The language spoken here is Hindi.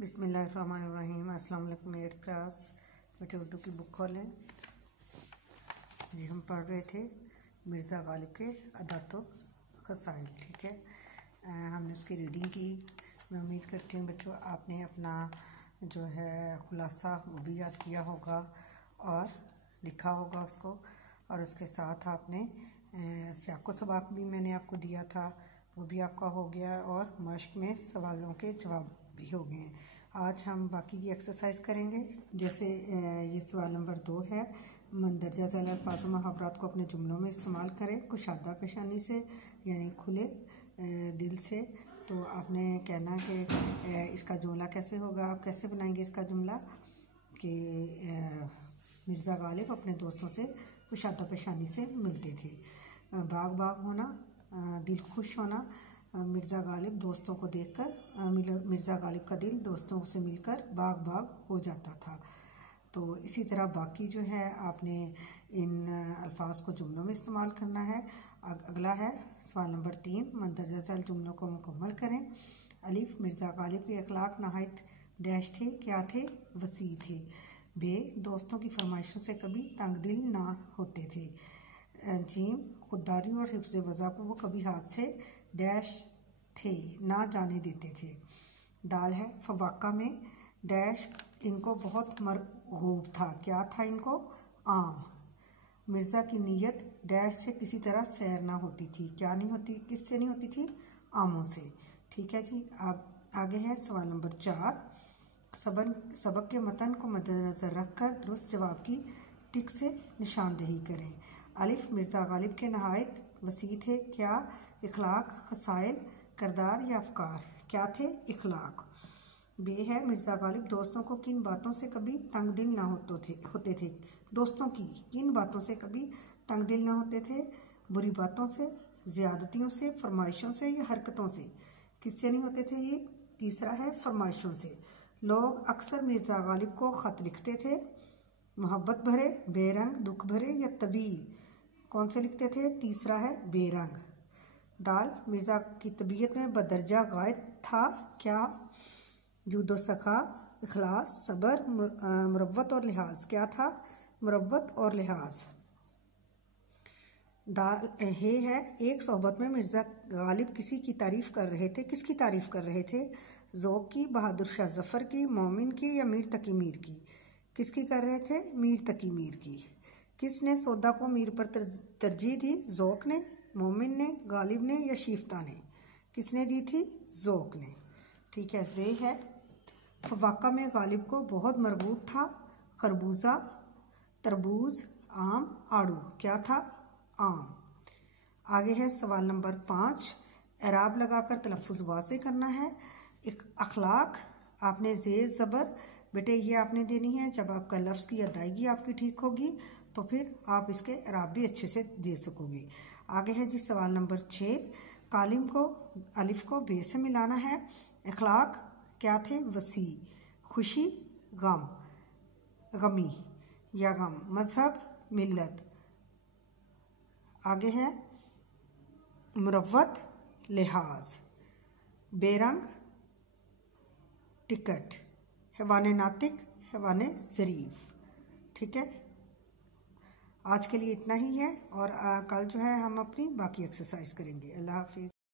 बिस्मिल्लाहिर्रहमानिर्रहीम। अस्सलाम वालेकुम। 8th क्लास बेटे उर्दू की बुक खोलें जी। हम पढ़ रहे थे मिर्ज़ा गालिब के अदातो खसाइल। ठीक है, हमने उसकी रीडिंग की। मैं उम्मीद करती हूँ बच्चों आपने अपना जो है खुलासा वो भी याद किया होगा और लिखा होगा उसको, और उसके साथ आपने सियाको सबाक भी मैंने आपको दिया था वो भी आपका हो गया, और मश्क में सवालों के जवाब भी हो गए हैं। आज हम बाकी की एक्सरसाइज करेंगे। जैसे ये सवाल नंबर 2 है, मंदरजा झैल अल्फाज मुहावरात को अपने जुमलों में इस्तेमाल करें कुशादा पेशानी से यानी खुले दिल से। तो आपने कहना कि इसका जुमला कैसे होगा, आप कैसे बनाएंगे इसका जुमला कि मिर्ज़ा गालिब अपने दोस्तों से कुशादा पेशानी से मिलते थे। बाग बाग होना, दिल खुश होना, मिर्ज़ा गालिब दोस्तों को देखकर मिर्ज़ा गालिब का दिल दोस्तों से मिलकर बाग बाग हो जाता था। तो इसी तरह बाकी जो है आपने इन अल्फाज को जुमलों में इस्तेमाल करना है। अगला है सवाल नंबर 3, मंदरजा झैल जुमलों को मुकम्मल करें। अलिफ, मिर्ज़ा गालिब के अखलाक नहायत डैश थे, क्या थे, वसी थे। बे, दोस्तों की फरमाइशों से कभी तंग दिल ना होते थे। जीम, खुददारी और हिफ्ज़ वज़ा को वो कभी हाथ से डैश थे, ना जाने देते थे। दाल है, फवाका में डैश इनको बहुत मरगूब था, क्या था इनको, आम। मिर्ज़ा की नीयत डैश से किसी तरह सैर ना होती थी, क्या नहीं होती, किससे नहीं होती थी, आमों से। ठीक है जी। अब आगे है सवाल नंबर 4, सबक के मतन को मद्देनज़र रखकर दुरुस्त जवाब की टिक से निशानदेही करें। अलिफ, मिर्ज़ा गालिब के नहायत वसी थे, क्या, इखलाक, खसाइल, करदार या अफकार, क्या थे, इखलाक। बे है, मिर्ज़ा गालिब दोस्तों को किन बातों से कभी तंग दिल ना होते थे, दोस्तों की किन बातों से कभी तंग दिल ना होते थे, बुरी बातों से, ज़्यादतियों से, फरमाइशों से या हरकतों से, किससे नहीं होते थे ये। तीसरा है फरमाइशों से। लोग अक्सर मिर्ज़ा गालिब को ख़त लिखते थे, मोहब्बत भरे, बेरंग, दुख भरे या तवील, कौन से लिखते थे, तीसरा है बेरंग। दाल, मिर्ज़ा की तबीयत में बदरजा गायब था, क्या, जूदो सखा, इखलास, सबर, मुरव्वत और लिहाज, क्या था, मुरव्वत और लिहाज। दाल है, एक सोहबत में मिर्ज़ा गालिब किसी की तारीफ़ कर रहे थे, किसकी तारीफ़ कर रहे थे, ज़ौक़ की, बहादुर शाह ज़फ़र की, मोमिन की या मीर तकी मीर की, किसकी कर रहे थे, मीर तकी मीर की। किसने सौदा को मीर पर तरजीह दी, ज़ौक़ ने, मोमिन ने, गालिब ने या शिफ्ता ने, किसने दी थी, ज़ौक़ ने। ठीक है। जे है, फवाका में गालिब को बहुत मरगूब था, खरबूजा, तरबूज, आम, आड़ू, क्या था, आम। आगे है सवाल नंबर 5, एराब लगाकर तलफ़ुज़ वाज़े करना है। अखलाक, आपने ज़ेर ज़बर बेटे ये आपने देनी है। जब आपका लफ्ज़ की अदायगी आपकी ठीक होगी तो फिर आप इसके एराब भी अच्छे से दे सकोगे। आगे है जी सवाल नंबर 6, कालिम को अलिफ को बे से मिलाना है। अखलाक क्या थे, वसी, खुशी, गम, गमी या गम, मज़हब, मिल्लत। आगे है मुरव्वत, लिहाज, बेरंग, टिकट, हैवाने नातिक, हैवाने ज़रीफ़। ठीक है, आज के लिए इतना ही है, और कल जो है हम अपनी बाकी एक्सरसाइज करेंगे। अल्लाह हाफिज़।